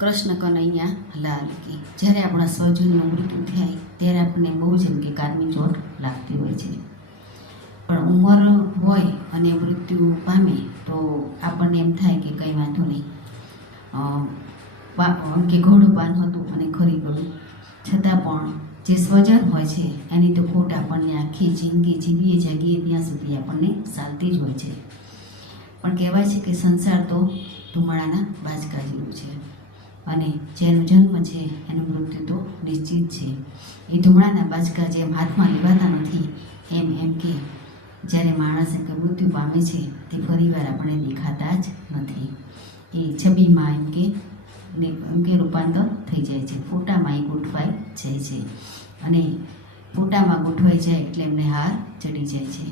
કૃષ્ણ કનૈયા લાલ કી. જ્યારે આપણા સ્વજનનું મૃત્યુ થાય ત્યારે આપણને બહુ જ એમ કે કારની ચોટ લાગતી હોય છે. પણ ઉંમર હોય અને મૃત્યુ પામે તો આપણને એમ થાય કે કંઈ વાંધો નહીં, કે ઘોડું પાન હતું અને ખરી ગયું. છતાં પણ જે સ્વજન હોય છે એની તો ખોટ આપણને આખી જિંદગી જીવીએ જાગીએ ત્યાં સુધી આપણને ચાલતી જ હોય છે. પણ કહેવાય છે કે સંસાર તો ધુમાડાના બાચકા જેવું છે અને જેનો જન્મ છે એનું મૃત્યુ તો નિશ્ચિત છે. એ ધુમાડાના બાચકા જેમ હાથમાં લેવાતા નથી એમ કે જ્યારે માણસ એમ કે મૃત્યુ પામે છે તે ફરીવાર આપણે દેખાતા જ નથી. એ છબીમાં એમ કે રૂપાંતર થઈ જાય છે, ફોટામાં એ ગોઠવાઈ જાય છે અને ફોટામાં ગોઠવાઈ જાય એટલે એમને હાર ચડી જાય છે.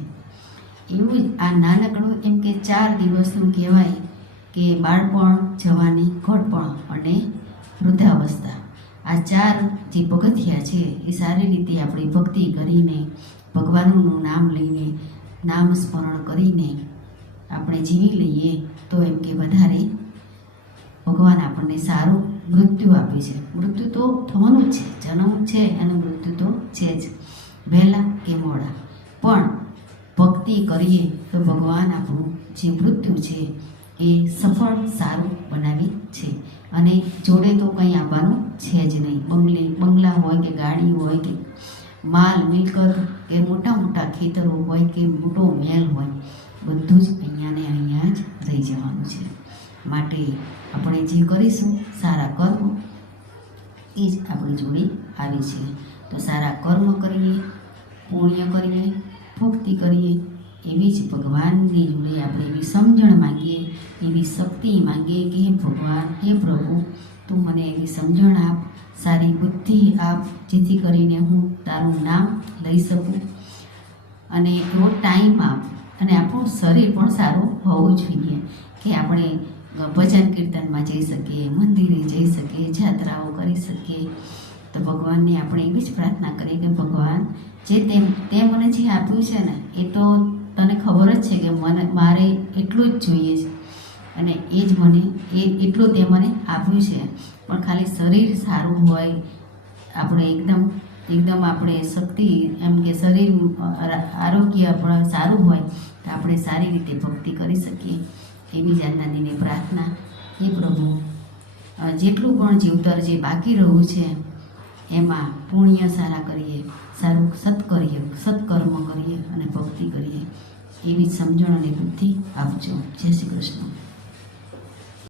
એવું જ આ નાનકડું એમ કે 4 દિવસનું કહેવાય કે બાળપણ, જવાની, ઘોડપણ અને વૃદ્ધાવસ્થા. આ 4 જે પગથિયા છે એ સારી રીતે આપણે ભક્તિ કરીને, ભગવાનનું નામ લઈને, નામ સ્મરણ કરીને આપણે જીવી લઈએ તો એમ કે વધારે ભગવાન આપણને સારું મૃત્યુ આપે છે. મૃત્યુ તો થવાનું જ છે, જન્મ છે અને મૃત્યુ તો છે જ, વહેલા કે મોડા. પણ ભક્તિ કરીએ તો ભગવાન આપણું જે મૃત્યુ છે એ સફળ સારું બનાવી છે અને જોડે તો કંઈ આવવાનું છે જ નહીં. બંગલા હોય કે ગાડી હોય કે માલ મિલકત કે મોટા મોટા ખેતરો હોય કે મોટો મહેલ હોય, બધું જ અહીંયા ને અહીંયા જ રહી જવાનું છે. માટે આપણે જે કરીશું સારા કર્મ એ જ આપણી જોડે આવે છે. તો સારા કર્મ કરીએ, પુણ્ય કરીએ, ભક્તિ કરીએ, એવી જ ભગવાનની જોડે આપણે એવી સમજણ માંગીએ, એવી શક્તિ માંગીએ કે હે ભગવાન, હે પ્રભુ, તું મને એવી સમજણ આપ, સારી બુદ્ધિ આપ, જેથી કરીને હું તારું નામ લઈ શકું અને એવો ટાઈમ આપ. અને આપણું શરીર પણ સારું હોવું જોઈએ કે આપણે ભજન કીર્તનમાં જઈ શકીએ, મંદિરે જઈ શકીએ, જાત્રાઓ કરી શકીએ. તો ભગવાનને આપણે એવી જ પ્રાર્થના કરીએ કે ભગવાન, જે તે મને જે આપ્યું છે ને એ તો તને ખબર જ છે કે મારે એટલું જ જોઈએ છે અને એ જ મને એટલું તે મને આપ્યું છે. પણ ખાલી શરીર સારું હોય, આપણે એકદમ આપણે શક્તિ એમ કે શરીર આરોગ્ય આપણા સારું હોય તો આપણે સારી રીતે ભક્તિ કરી શકીએ. એવી જ આજના દિને પ્રાર્થના. એ પ્રભુ, જેટલું પણ જીવતર જે બાકી રહ્યું છે એમાં પુણ્ય સારા કરીએ, સારું સત્કર્મ કરીએ અને ભક્તિ કરીએ. એવી જ સમજણ અને બુદ્ધિ આપજો. જય શ્રી કૃષ્ણ.